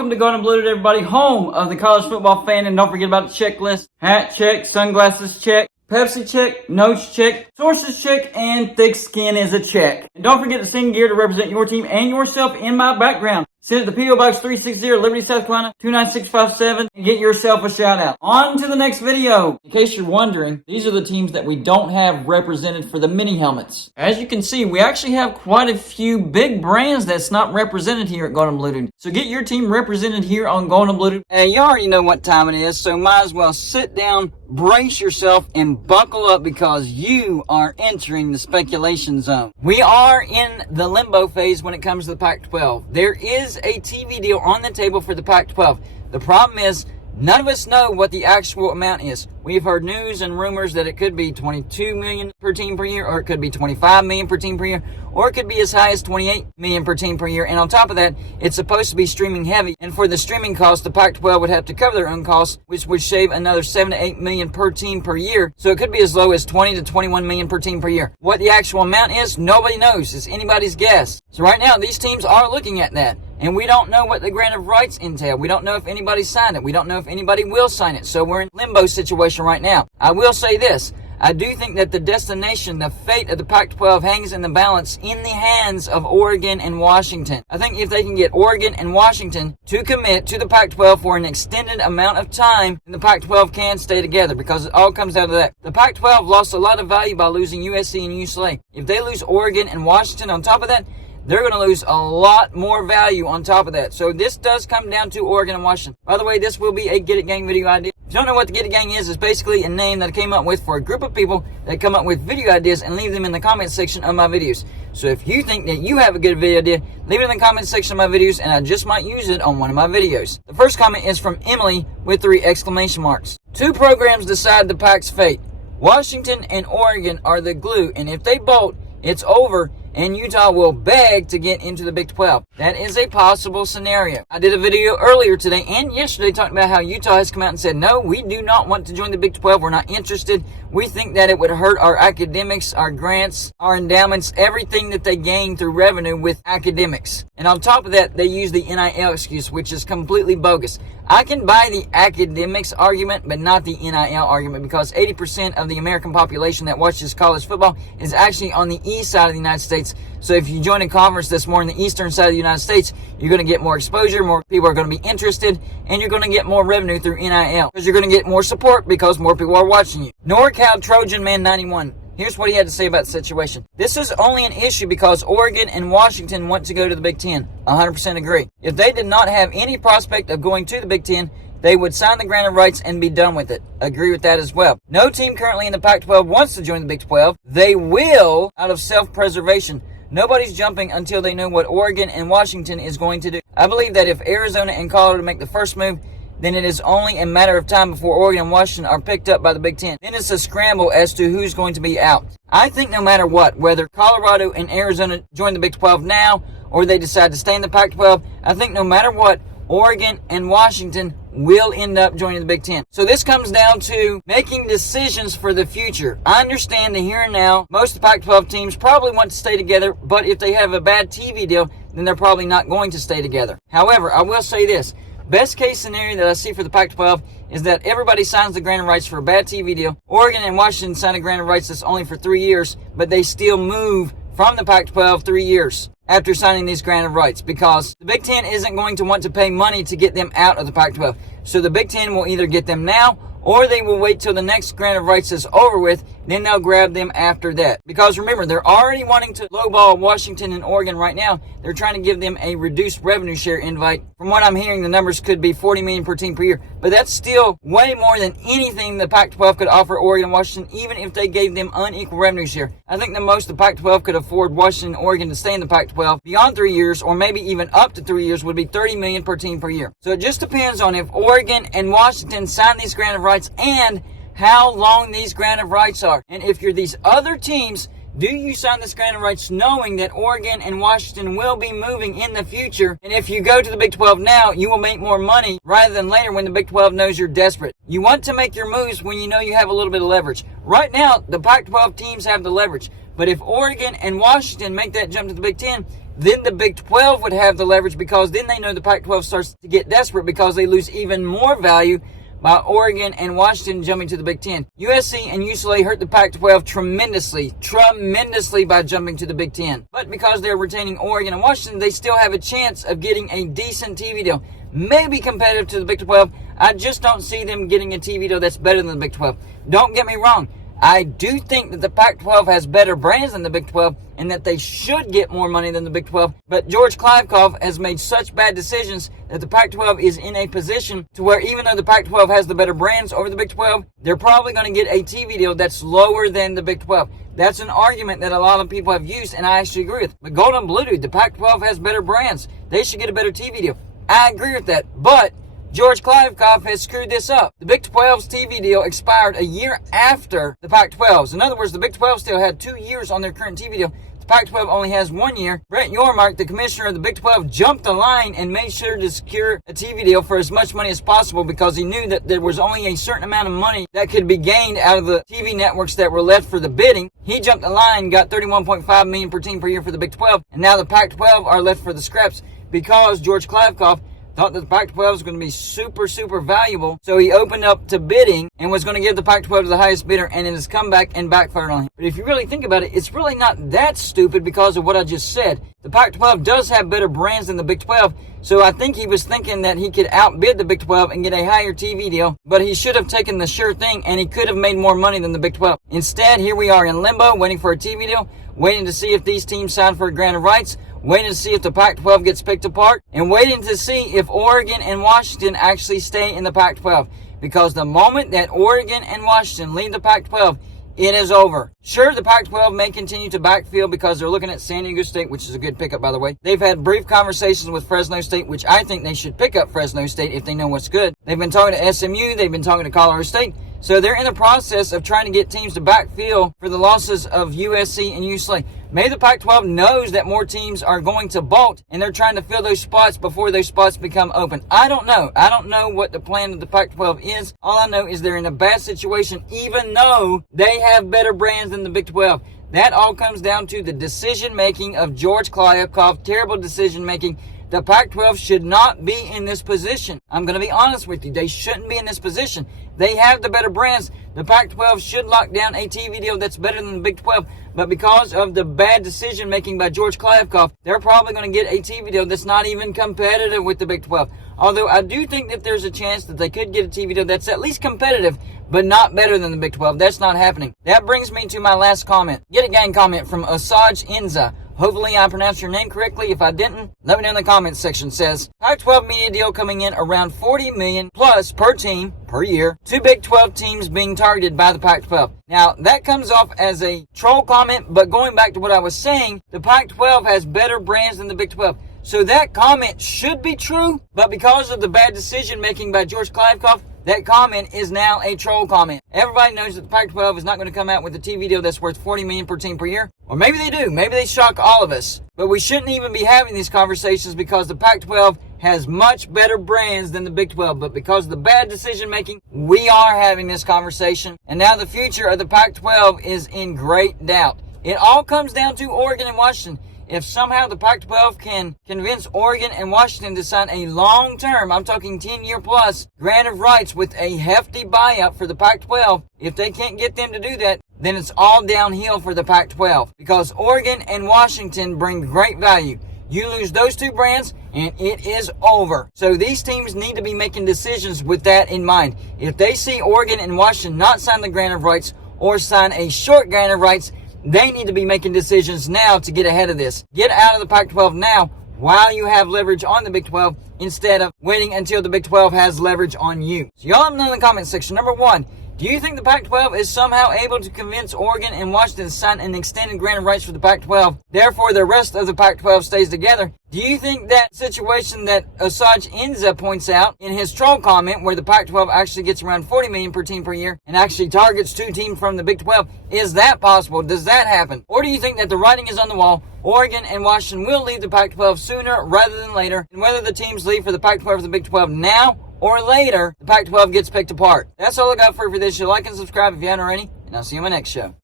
Welcome to Golden and Blue, everybody, home of the college football fan. And don't forget about the checklist. Hat check, sunglasses check, Pepsi check, notes check, sources check, and thick skin is a check. And don't forget to sing gear to represent your team and yourself in my background. Send it to P.O. Box 360, Liberty, South Carolina, 29657, and get yourself a shout out. On to the next video. In case you're wondering, these are the teams that we don't have represented for the mini helmets. As you can see, we actually have quite a few big brands that's not represented here at Golden Blue. So get your team represented here on Golden Blue. Hey, you already know what time it is, so might as well sit down, brace yourself, and buckle up because you are entering the speculation zone. We are in the limbo phase when it comes to the Pac-12. There is a TV deal on the table for the Pac-12. The problem is, none of us know what the actual amount is. We've heard news and rumors that it could be $22 million per team per year, or it could be $25 million per team per year, or it could be as high as $28 million per team per year. And on top of that, it's supposed to be streaming heavy. And for the streaming cost, the Pac-12 would have to cover their own costs, which would shave another $7 to $8 million per team per year. So it could be as low as $20 to $21 million per team per year. What the actual amount is, nobody knows. It's anybody's guess. So right now, these teams are looking at that. And we don't know what the grant of rights entail. We don't know if anybody signed it. We don't know if anybody will sign it. So we're in limbo situation right now. I will say this. I do think that the destination, the fate of the Pac-12 hangs in the balance in the hands of Oregon and Washington. I think if they can get Oregon and Washington to commit to the Pac-12 for an extended amount of time, then the Pac-12 can stay together because it all comes out of that. The Pac-12 lost a lot of value by losing USC and UCLA. If they lose Oregon and Washington on top of that, they're going to lose a lot more value on top of that. So this does come down to Oregon and Washington. By the way, this will be a Get It Gang video idea. If you don't know what the Get It Gang is, it's basically a name that I came up with for a group of people that come up with video ideas and leave them in the comment section of my videos. So if you think that you have a good video idea, leave it in the comment section of my videos and I just might use it on one of my videos. The first comment is from Emily with 3 exclamation marks. 2 programs decide the Pac's fate. Washington and Oregon are the glue, and if they bolt, it's over, and Utah will beg to get into the Big 12. That is a possible scenario. I did a video earlier today and yesterday talking about how Utah has come out and said, no, we do not want to join the Big 12. We're not interested. We think that it would hurt our academics, our grants, our endowments, everything that they gain through revenue with academics. And on top of that, they use the NIL excuse, which is completely bogus. I can buy the academics argument, but not the NIL argument, because 80% of the American population that watches college football is actually on the east side of the United States. So if you join a conference that's more on the eastern side of the United States, you're going to get more exposure, more people are going to be interested, and you're going to get more revenue through NIL, because you're going to get more support because more people are watching you. NorCal Trojan Man 91. Here's what he had to say about the situation. This is only an issue because Oregon and Washington want to go to the Big Ten. 100% agree. If they did not have any prospect of going to the Big Ten, they would sign the grant of rights and be done with it. Agree with that as well. No team currently in the Pac-12 wants to join the Big 12. They will out of self-preservation. Nobody's jumping until they know what Oregon and Washington is going to do. I believe that if Arizona and Colorado make the first move, then it is only a matter of time before Oregon and Washington are picked up by the Big Ten. Then it's a scramble as to who's going to be out. I think no matter what, whether Colorado and Arizona join the Big 12 now or they decide to stay in the Pac-12, I think no matter what, Oregon and Washington will end up joining the Big Ten. So this comes down to making decisions for the future. I understand the here and now. Most of the Pac-12 teams probably want to stay together, but if they have a bad TV deal, then they're probably not going to stay together. However, I will say this. Best case scenario that I see for the Pac-12 is that everybody signs the grant of rights for a bad TV deal. Oregon and Washington sign a grant of rights that's only for 3 years, but they still move from the Pac-12 3 years after signing these grant of rights, because the Big Ten isn't going to want to pay money to get them out of the Pac-12. So the Big Ten will either get them now or they will wait till the next grant of rights is over with, then they'll grab them after that. Because remember, they're already wanting to lowball Washington and Oregon right now. They're trying to give them a reduced revenue share invite. From what I'm hearing, the numbers could be $40 million per team per year. But that's still way more than anything the Pac-12 could offer Oregon and Washington, even if they gave them unequal revenue share. I think the most the Pac-12 could afford Washington and Oregon to stay in the Pac-12 beyond 3 years, or maybe even up to 3 years, would be $30 million per team per year. So it just depends on if Oregon and Washington sign these grant of rights and how long these grant of rights are. And if you're these other teams, do you sign this grant of rights knowing that Oregon and Washington will be moving in the future? And if you go to the Big 12 now, you will make more money rather than later when the Big 12 knows you're desperate. You want to make your moves when you know you have a little bit of leverage. Right now, the Pac-12 teams have the leverage. But if Oregon and Washington make that jump to the Big 10, then the Big 12 would have the leverage, because then they know the Pac-12 starts to get desperate because they lose even more value by Oregon and Washington jumping to the Big 10. USC and UCLA hurt the Pac-12 tremendously by jumping to the Big 10. But because they're retaining Oregon and Washington, they still have a chance of getting a decent TV deal. Maybe competitive to the Big 12. I just don't see them getting a TV deal that's better than the Big 12. Don't get me wrong. I do think that the Pac-12 has better brands than the Big 12 and that they should get more money than the Big 12. But George Kliavkoff has made such bad decisions that the Pac-12 is in a position to where even though the Pac-12 has the better brands over the Big 12, they're probably going to get a TV deal that's lower than the Big 12. That's an argument that a lot of people have used, and I actually agree with. But Golden Blue Dude, the Pac-12 has better brands. They should get a better TV deal. I agree with that. But George Kliavkoff has screwed this up. The Big 12's TV deal expired a year after the Pac-12's. In other words, the Big 12 still had 2 years on their current TV deal. The Pac-12 only has 1 year. Brett Yormark, the commissioner of the Big 12, jumped the line and made sure to secure a TV deal for as much money as possible because he knew that there was only a certain amount of money that could be gained out of the TV networks that were left for the bidding. He jumped the line, got $31.5 million per team per year for the Big 12, and now the Pac-12 are left for the scraps because George Kliavkoff thought that the Pac-12 was going to be super valuable. So he opened up to bidding and was going to give the Pac-12 to the highest bidder, and it has come back and backfired on him. But if you really think about it, it's really not that stupid because of what I just said. The Pac-12 does have better brands than the Big 12, so I think he was thinking that he could outbid the Big 12 and get a higher TV deal, but he should have taken the sure thing and he could have made more money than the Big 12. Instead, here we are in limbo, waiting for a TV deal, waiting to see if these teams sign for a grant of rights, waiting to see if the Pac-12 gets picked apart, and waiting to see if Oregon and Washington actually stay in the Pac-12. Because the moment that Oregon and Washington leave the Pac-12, it is over. Sure, the Pac-12 may continue to backfill because they're looking at San Diego State, which is a good pickup, by the way. They've had brief conversations with Fresno State, which I think they should pick up Fresno State if they know what's good. They've been talking to SMU. They've been talking to Colorado State. So they're in the process of trying to get teams to backfill for the losses of USC and UCLA. Maybe the Pac-12 knows that more teams are going to bolt, and they're trying to fill those spots before those spots become open. I don't know. I don't know what the plan of the Pac-12 is. All I know is they're in a bad situation, even though they have better brands than the Big 12. That all comes down to the decision-making of George Kliavkoff, terrible decision-making. The Pac-12 should not be in this position. I'm going to be honest with you. They shouldn't be in this position. They have the better brands. The Pac-12 should lock down a TV deal that's better than the Big 12. But because of the bad decision-making by George Kliavkoff, they're probably going to get a TV deal that's not even competitive with the Big 12. Although I do think that there's a chance that they could get a TV deal that's at least competitive, but not better than the Big 12. That's not happening. That brings me to my last comment. Get a gang comment from Asaj Inza. Hopefully I pronounced your name correctly. If I didn't, let me know in the comments section. Says, Pac-12 media deal coming in around $40 million plus per team per year. 2 Big 12 teams being targeted by the Pac-12. Now, that comes off as a troll comment, but going back to what I was saying, the Pac-12 has better brands than the Big 12. So that comment should be true, but because of the bad decision making by George Kliavkoff, that comment is now a troll comment. Everybody knows that the Pac-12 is not going to come out with a TV deal that's worth $40 million per team per year. Or maybe they do. Maybe they shock all of us. But we shouldn't even be having these conversations because the Pac-12 has much better brands than the Big 12. But because of the bad decision making, we are having this conversation. And now the future of the Pac-12 is in great doubt. It all comes down to Oregon and Washington. If somehow the Pac-12 can convince Oregon and Washington to sign a long-term, I'm talking 10-year plus, grant of rights with a hefty buyout for the Pac-12, if they can't get them to do that, then it's all downhill for the Pac-12. Because Oregon and Washington bring great value. You lose those 2 brands, and it is over. So these teams need to be making decisions with that in mind. If they see Oregon and Washington not sign the grant of rights or sign a short grant of rights, they need to be making decisions now to get ahead of this. Get out of the Pac-12 now while you have leverage on the Big 12 instead of waiting until the Big 12 has leverage on you. So y'all let me know in the comment section. Number 1, do you think the Pac-12 is somehow able to convince Oregon and Washington to sign an extended grant of rights for the Pac-12? Therefore, the rest of the Pac-12 stays together. Do you think that situation that Asaj Inza points out in his troll comment where the Pac-12 actually gets around $40 million per team per year and actually targets 2 teams from the Big 12, is that possible? Does that happen? Or do you think that the writing is on the wall? Oregon and Washington will leave the Pac-12 sooner rather than later, and whether the teams leave for the Pac-12 or the Big 12 now or later, the Pac-12 gets picked apart. That's all I got for you for this show. Like and subscribe if you haven't already, and I'll see you in my next show.